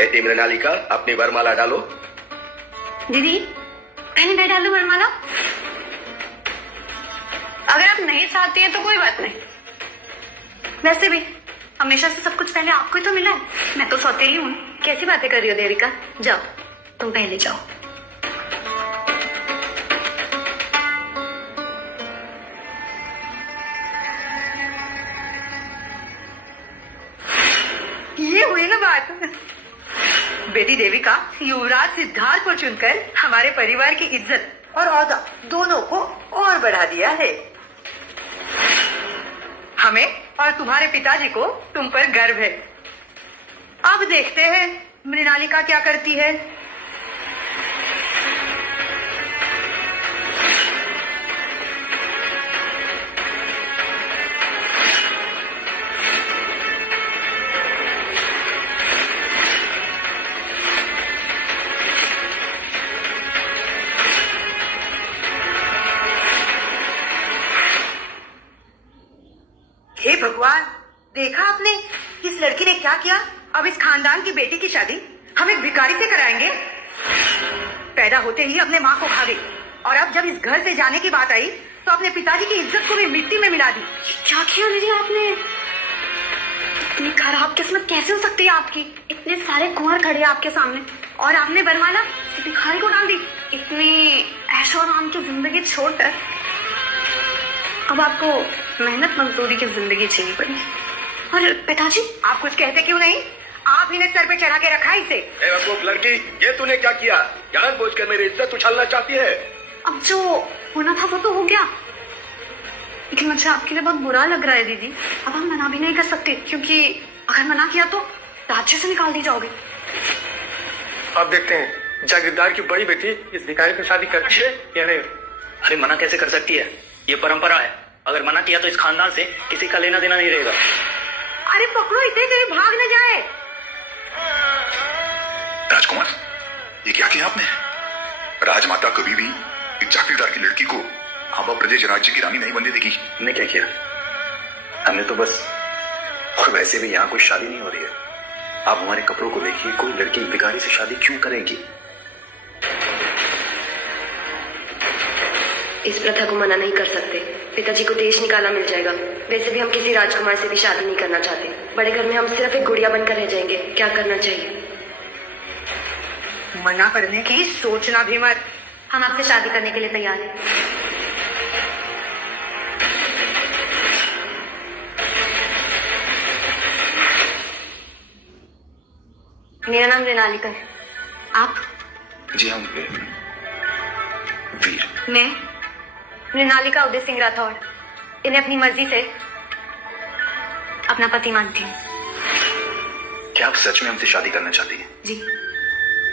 बेटी मृणालिका, अपनी वरमाला डालो। दीदी मैंने नहीं डालू वरमाला। अगर आप नहीं चाहती हैं तो कोई बात नहीं। वैसे भी हमेशा से सब कुछ पहले आपको ही तो मिला है। मैं तो सौतेली हूँ। कैसी बातें कर रही हो देविका? जाओ तुम पहले जाओ। ये हुई ना बात। बेटी देविका युवराज सिद्धार्थ को चुनकर हमारे परिवार की इज्जत और औहदा दोनों को और बढ़ा दिया है। हमें और तुम्हारे पिताजी को तुम पर गर्व है। अब देखते हैं मृणालिका क्या करती है। हे भगवान, देखा आपने इस लड़की ने क्या किया? अब इस खानदान की बेटी की शादी हम एक भिखारी से कराएंगे। पैदा होते ही अपने माँ को खा गई और अब जब इस घर से जाने की बात आई तो अपने पिताजी की इज्जत को भी मिट्टी में मिला दी। क्या किया दीदी आपने? इतनी खराब किस्मत कैसे हो सकती है आपकी? इतने सारे कुंवर खड़े हैं आपके सामने और आपने बरमाला भिखारी को डाल दी। इतनी ऐशो आराम की जिंदगी छोड़कर अब आपको मेहनत मजदूरी की जिंदगी जीनी पड़ी। और पिताजी आप कुछ कहते क्यों नहीं? आप ही ने सर पे चढ़ा के रखा इसे। बेवकूफ लड़की, ये तूने क्या किया? जानबूझकर मेरी इज्जत उछालना चाहती है। अब जो होना था वो तो हो गया, लेकिन मुझे आपके लिए बहुत बुरा लग रहा है दीदी। अब हम मना भी नहीं कर सकते, क्योंकि अगर मना किया तो राज्य से निकाल दी जाओगे। अब देखते हैं जागीरदार की बड़ी बेटी इस भिखारी से शादी करती है या नहीं। अरे मना कैसे कर सकती है? ये परंपरा है। अगर मना किया तो इस खानदान से किसी का लेना देना नहीं रहेगा। अरे पकड़ो इसे, कहीं भाग न जाए। राजकुमार, ये क्या किया आपने? राजमाता कभी भी एक जागीरदार की लड़की को आंध्र प्रदेश राज्य की रानी नहीं बनने देगी। हमने क्या किया? हमने तो बस, और वैसे भी यहाँ कोई शादी नहीं हो रही है। आप हमारे कपड़ों को देखिए, कोई लड़की भिखारी से शादी क्यों करेगी? इस प्रथा को मना नहीं कर सकते। पिताजी को देश निकाला मिल जाएगा। वैसे भी हम किसी राजकुमार से भी शादी नहीं करना चाहते। बड़े घर में हम सिर्फ एक गुड़िया बनकर रह जाएंगे। क्या करना चाहिए? मना करने की सोचना भी मत। हम आपसे शादी करने के लिए तैयार हैं। मेरा नाम मृणालिका है। आप? जी हम वीर। मैं मृणालिका उदय सिंह राठौड़ इन्हें अपनी मर्जी से अपना पति मानती हूँ। क्या आप सच में हमसे शादी करना चाहती हैं? जी,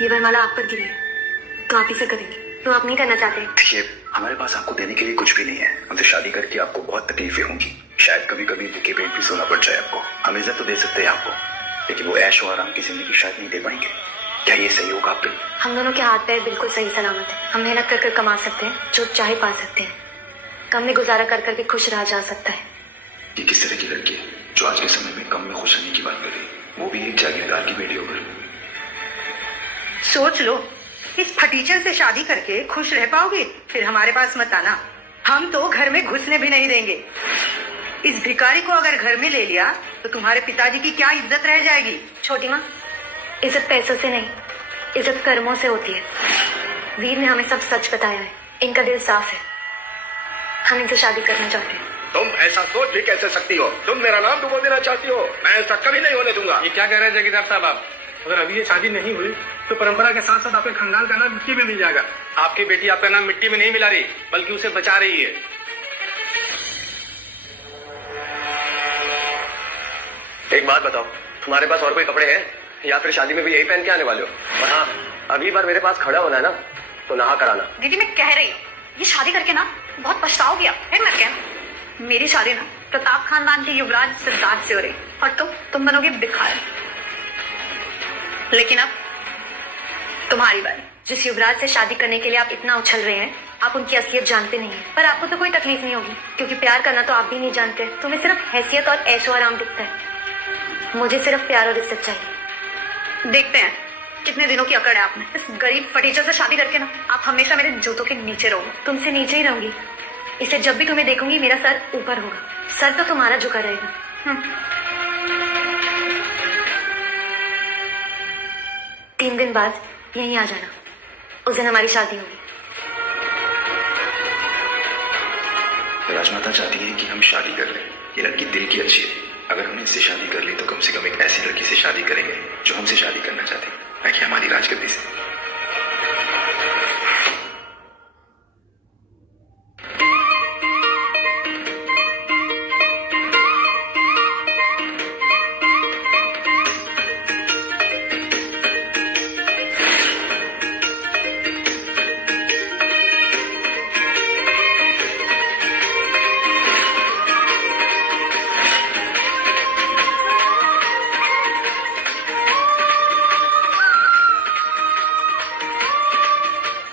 ये वरमाला आप पर गिरी है तो आप इसे करेंगे। तो आप नहीं करना चाहते? देखिए, हमारे पास आपको देने के लिए कुछ भी नहीं है। हमसे शादी करके आपको बहुत तकलीफें होंगी। शायद कभी कभी भूखे पेट भी सोना पड़ जाए आपको। हम इज्जत तो दे सकते हैं आपको, लेकिन वो ऐश और आराम की जिंदगी शायद नहीं दे पाएंगे। क्या ये सही होगा आप पे? हम दोनों के हाथ पैर बिल्कुल सही सलामत है। हम मेहनत कर कमा सकते हैं, जो चाहे पा सकते हैं। कम में गुजारा कर करके खुश रहा जा सकता है। ये किस तरह की लड़की है जो आज के समय में कम में खुश रहने की बात कर रही है, वो भी एक जागीरदार की बेटी होकर? सोच लो, इस फटीचर से शादी करके खुश रह पाओगे? फिर हमारे पास मत आना। हम तो घर में घुसने भी नहीं देंगे। इस भिखारी को अगर घर में ले लिया तो तुम्हारे पिताजी की क्या इज्जत रह जाएगी? छोटी माँ, इज्जत पैसों से नहीं, इज्जत कर्मों से होती है। वीर ने हमें सब सच बताया है। इनका दिल साफ है। हम इनसे शादी करना चाहते हैं। तुम ऐसा सोच भी कैसे सकती हो? तुम मेरा नाम डुबो देना चाहती हो? मैं ऐसा कभी नहीं होने दूंगा। ये क्या कह रहे हैं जागीरदार साहब आप? अगर अभी ये शादी नहीं हुई तो परंपरा के साथ साथ आपके खानदान का नाम मिट्टी में मिल जाएगा। आपकी बेटी आपका नाम मिट्टी में नहीं मिला रही, बल्कि उसे बचा रही है। एक बात बताओ, तुम्हारे पास और कोई कपड़े हैं या फिर शादी में भी यही पहन के आने वाले हो? और हाँ, अगली बार मेरे पास खड़ा होना है ना तो नहा कर आना। दीदी मैं कह रही हूँ, ये शादी करके ना बहुत पछताओगे आप। फिर मत कहना। मेरी शादी ना प्रताप खानदान के युवराज सिद्धार्थ से हो रही और तुम बनोगे भिखारी। लेकिन अब तुम्हारी बारी। जिस युवराज से शादी करने के लिए आप इतना उछल रहे हैं, आप उनकी असलियत जानते नहीं है। पर आपको तो कोई तकलीफ नहीं होगी, क्योंकि प्यार करना तो आप भी नहीं जानते। तुम्हें सिर्फ हैसियत और ऐशो आराम दिखता है। मुझे सिर्फ प्यार और इज्जत चाहिए। देखते हैं कितने दिनों की अकड़ है आप में। इस गरीब फटीचर से शादी करके ना आप हमेशा मेरे जूतों के नीचे रहोगे। तुमसे नीचे ही रहूंगी, इससे जब भी तुम्हें देखूंगी मेरा सर ऊपर होगा। सर तो तुम्हारा झुका रहेगा। 3 दिन बाद यहीं आ जाना, उस दिन हमारी शादी होगी। राजमाता चाहती है कि हम शादी कर लें। ये लड़की दिल की अच्छी है। अगर हमने इससे शादी कर ली तो कम से कम एक ऐसी लड़की से शादी करेंगे जो हमसे शादी करना चाहते हैं, ना कि हमारी राजगद्दी से।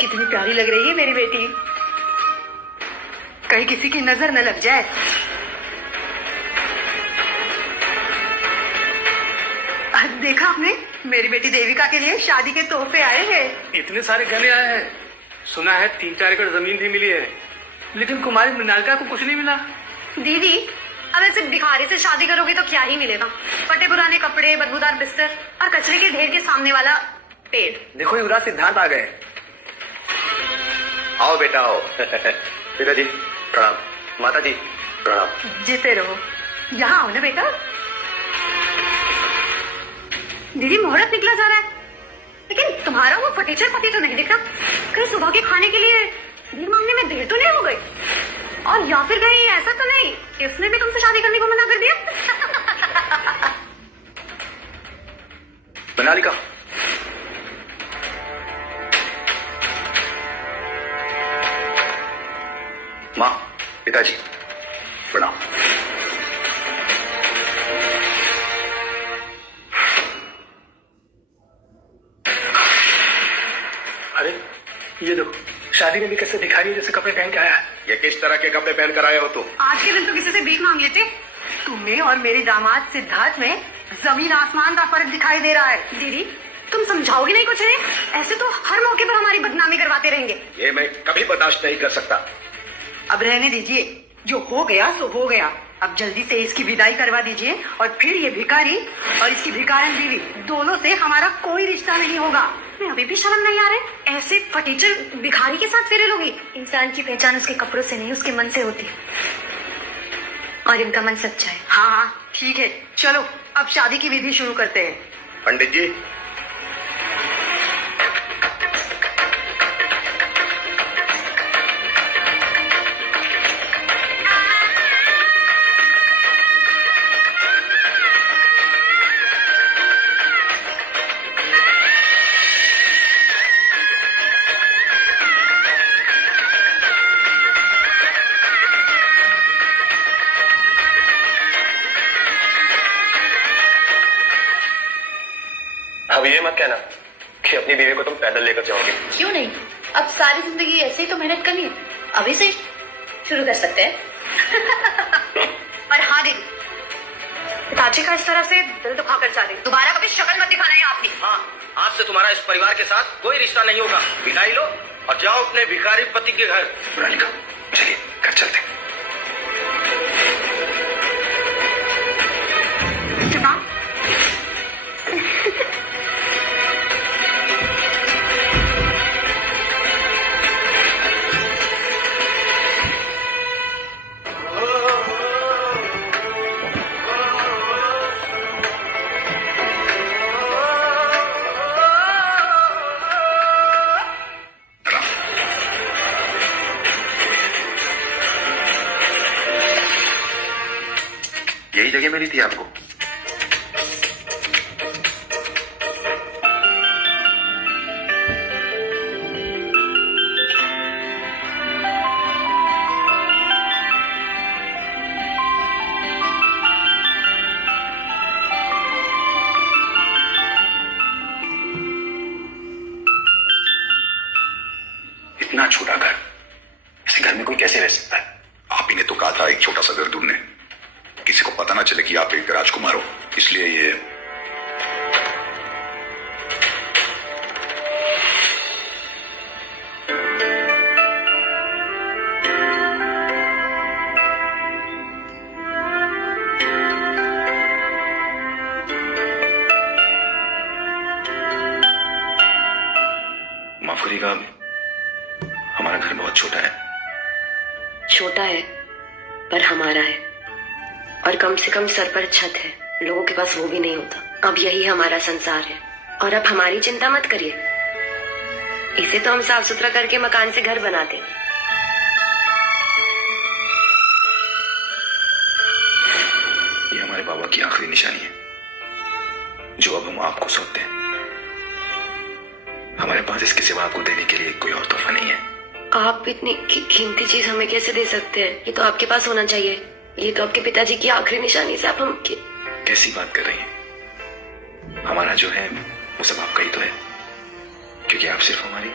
कितनी प्यारी लग रही है मेरी बेटी, कहीं किसी की नजर न लग जाए। देखा आपने, मेरी बेटी देविका के लिए शादी के तोहफे आए हैं। इतने सारे गहने आए हैं। सुना है 3-4 एकड़ जमीन भी मिली है, लेकिन कुमारी मृणालिका को कुछ नहीं मिला। दीदी, अब ऐसे भिखारी से शादी करोगी तो क्या ही मिलेगा? फटे पुराने कपड़े, बदबूदार बिस्तर और कचरे के ढेर के सामने वाला पेड़। देखो युवराज सिद्धार्थ आ गए। आओ बेटा आओ। पिताजी प्रणाम, माता जी प्रणाम। जीते रहो। यहाँ आओ ना बेटा। दीदी, मुहूर्त निकला जा रहा है, लेकिन तुम्हारा वो फटीचर पति तो नहीं दिख रहा। कहीं सुबह के खाने के लिए दूध मांगने में देर तो नहीं हो गई? और या फिर कहीं ऐसा तो नहीं इसने भी तुमसे शादी करने को मना कर दिया? मृणालिका, माँ, पिताजी प्रणाम। अरे ये देखो, शादी में भी कैसे भिखारी जैसे कपड़े पहन के आया है। ये किस तरह के कपड़े पहन कर आए हो तुम? आज के दिन तो किसी से भीख मांग लेते। तुम्हें और मेरे दामाद सिद्धार्थ में जमीन आसमान का फर्क दिखाई दे रहा है। दीदी, तुम समझाओगे नहीं कुछ? है ऐसे तो हर मौके पर हमारी बदनामी करवाते रहेंगे। ये मैं कभी बर्दाश्त नहीं कर सकता। अब रहने दीजिए, जो हो गया सो हो गया। अब जल्दी से इसकी विदाई करवा दीजिए और फिर ये भिखारी और इसकी भिखारन बीवी दोनों से हमारा कोई रिश्ता नहीं होगा। मैं अभी भी शर्म नहीं आ रहे, ऐसे फटीचर भिखारी के साथ फेरे लोगी। इंसान की पहचान उसके कपड़ों से नहीं, उसके मन से होती है, और इनका मन सच्चा है। हाँ हाँ ठीक है, चलो अब शादी की विधि शुरू करते हैं। पंडित जी, अब ये मत कहना कि अपनी बीवी को तुम पैदल लेकर जाओगे। क्यों नहीं, अब सारी जिंदगी ऐसे ही तो मेहनत करनी है, अभी से शुरू कर सकते हैं। और हाँ दीदी, पिताजी का इस तरह से दिल दुखा कर जा रही, दोबारा कभी शक्ल मत दिखाना है आपने। हाँ, आज से तुम्हारा इस परिवार के साथ कोई रिश्ता नहीं होगा। विदाई लो और जाओ अपने भिखारी पति के घर। मृणालिका, चलिए घर चलते हैं। यही जगह मिली थी आपको? इतना छोटा घर, इस घर में कोई कैसे रह सकता है? आप ही ने तो कहा था एक छोटा सा घर ढूंढने, किसी को पता ना चले कि आप एक राजकुमार हो, इसलिए ये छोटा है पर हमारा है, और कम से कम सर पर छत है। लोगों के पास वो भी नहीं होता। अब यही हमारा संसार है, और अब हमारी चिंता मत करिए। इसे तो हम साफ सुथरा करके मकान से घर बनाते। ये हमारे बाबा की आखिरी निशानी है, जो अब हम आपको सौंपते हैं। हमारे पास इसके सिवा आपको देने के लिए कोई और तोहफा नहीं है। आप इतनी कीमती चीज हमें कैसे दे सकते हैं? ये तो आपके पास होना चाहिए। ये तो आपके पिताजी की आखिरी निशानी से आप हम कैसी बात कर रही हैं? हमारा जो है वो सब आपका ही तो है, क्योंकि आप सिर्फ हमारी